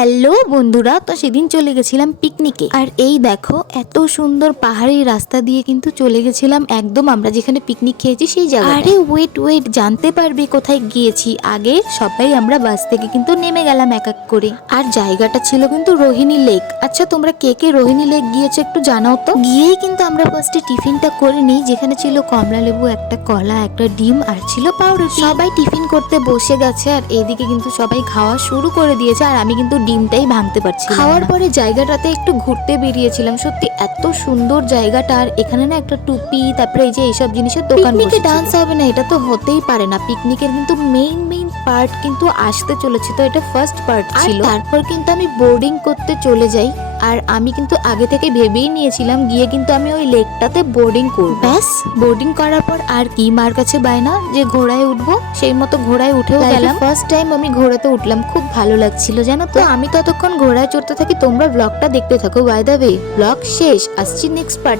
Hello বন্ধুরা, তো সেদিন চলে গেছিলাম পিকনিকে। আর এই দেখো এত সুন্দর পাহাড়ি রাস্তা দিয়ে কিন্তু চলে গেছিলাম একদম আমরা যেখানে পিকনিক খেয়েছি সেই জায়গায়। আরে ওয়েট জানতে পারবে কোথায় গিয়েছি। আগে সবাই আমরা বাস থেকে কিন্তু নেমে গেলাম এক এক করে। আর জায়গাটা ছিল কিন্তু রোহিণী লেক। আচ্ছা তোমরা কে কে রোহিণী লেক গিয়েছো একটু জানাও তো। গিয়েই কিন্তু আমরা ফার্স্টে টিফিনটা করে নিই, যেখানে ছিল কমলা লেবু, একটা কলা, একটা ডিম আর ছিল পাউরুটি। সবাই টিফিন করতে বসে গেছে আর এইদিকে কিন্তু সবাই খাওয়া শুরু করে দিয়েছে আর আমি কিন্তু ডিমটাই ভাঙতে পারছি। খাওয়ার পরে জায়গাটাতে একটু ঘুরতে বেরিয়েছিলাম। সত্যি এত সুন্দর জায়গাটা। আর এখানে না একটা টুপি, তারপরে এই যে এইসব জিনিসের দোকান। পিকনিকে ডান্স হবে না এটা তো হতেই পারে না। পিকনিকের কিন্তু মেইন পার্ট কিন্তু আসতে চলেছে, তো এটা ফার্স্ট পার্ট ছিল। তারপর কিন্তু আমি বোর্ডিং করতে চলে যাই। আর আমি কিন্তু আগে থেকে ভেবেই নিয়েছিলাম গিয়ে কিন্তু আমি ওই লেকটাতে বোর্ডিং করব। ব্যাস বোর্ডিং করার পর আর কি, মার কাছে বায়না যে ঘোড়ায় উঠবো, সেই মতো ঘোড়ায় উঠেও গেলাম। ফার্স্ট টাইম আমি ঘোড়াতে উঠলাম, খুব ভালো লাগছিল জানো তো। আমি ততক্ষণ ঘোড়ায় চড়তে থাকি, তোমরা ব্লগটা দেখতে থাকো। বাই দ্য ওয়ে ব্লগ শেষ, আসছি নেক্সট পার্টে।